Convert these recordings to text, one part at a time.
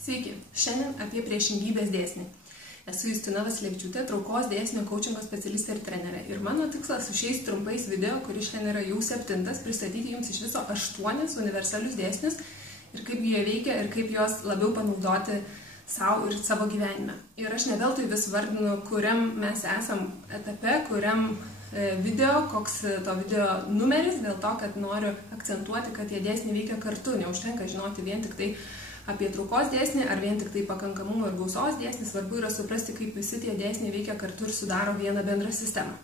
Sveiki, šiandien apie priešingybės dėsnį. Esu Justina Vaslevičiūtė, traukos dėsnio coachingo specialistė ir trenerė. Ir mano tikslas su šiais trumpais video, kuris šiandien yra jau 7, pristatyti jums iš viso 8 universalius dėsnius ir kaip jie veikia ir kaip juos labiau panaudoti savo ir savo gyvenime. Ir aš ne veltui vis vardinu, kuriam mes esam etape, kuriam video, koks to video numeris, dėl to, kad noriu akcentuoti, kad tie dėsniai veikia kartu, neužtenka žinoti vien tik tai apie traukos dėsnį ar vien tik tai pakankamumo ir gausos dėsnį, svarbu yra suprasti, kaip visi tie dėsniai veikia kartu ir sudaro vieną bendrą sistemą.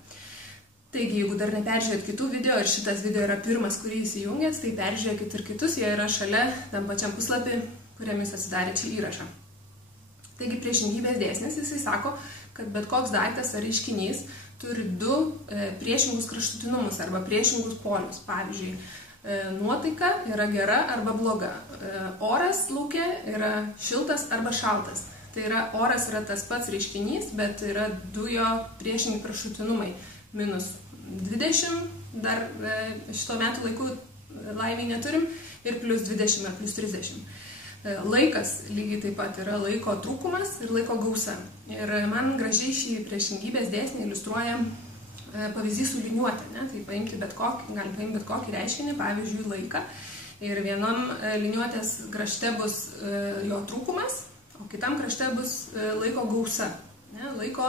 Taigi, jeigu dar neperžiūrėt kitų video ir šitas video yra pirmas, kurį įsijungėt, tai peržiūrėkit ir kitus, jie yra šalia tam pačiam puslapį, kuriam jūs atsidarėt šį įrašą. Taigi, priešingybės dėsnis, jisai sako, kad bet koks daiktas ar reiškinys turi 2 priešingus kraštutinumus arba priešingus polius. Pavyzdžiui, nuotaika yra gera arba bloga. Oras lauke yra šiltas arba šaltas. Tai yra, oras yra tas pats reiškinys, bet yra 2 jo priešingi kraštutinumai. Minus 20, dar šito metų laikų laimiai neturim, ir plus 20 ar plus 30. Laikas lygiai taip pat yra laiko trūkumas ir laiko gausa. Ir man gražiai šį priešingybės dėsnį iliustruoja pavyzdys su liniuote. Tai paimti galim paimti bet kokį reiškinį, pavyzdžiui, laiką. Ir vienam liniuotės krašte bus jo trūkumas, o kitam krašte bus laiko gausa. Laiko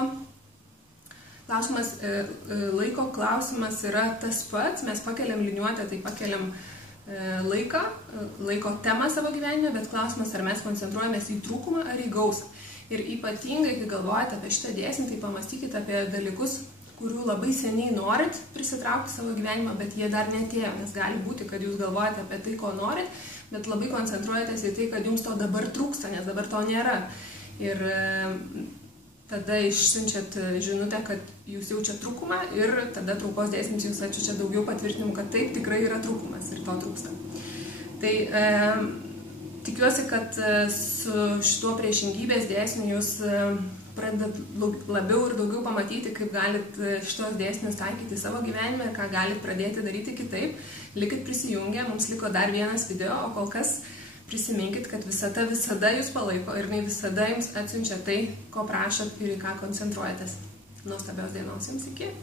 klausimas yra tas pats, mes pakeliam liniuotę, tai pakeliam laiko temą savo gyvenime, bet klausimas, ar mes koncentruojamės į trūkumą ar į gausą. Ir ypatingai, kai galvojate apie šitą dėsnį, tai pamastykite apie dalykus, kurių labai seniai norit prisitraukti savo gyvenimą, bet jie dar neatėjo, nes gali būti, kad jūs galvojate apie tai, ko norit, bet labai koncentruojatės į tai, kad jums to dabar trūksta, nes dabar to nėra. Ir tada išsiunčiat žinutę, kad jūs jaučiat trūkumą ir tada traukos dėsnis jūs atsiunčia daugiau patvirtinimų, kad taip tikrai yra trūkumas ir to trūksta. Tai tikiuosi, kad su šituo priešingybės dėsniu jūs pradedat labiau ir daugiau pamatyti, kaip galit šitos dėsnius taikyti savo gyvenime ir ką galit pradėti daryti kitaip. Likit prisijungę, mums liko dar vienas video, o kol kas prisiminkit, kad visata visada jūs palaiko ir jinai visada jums atsiunčia tai, ko prašot ir į ką koncentruojatės. Nuostabios dienos jums, iki!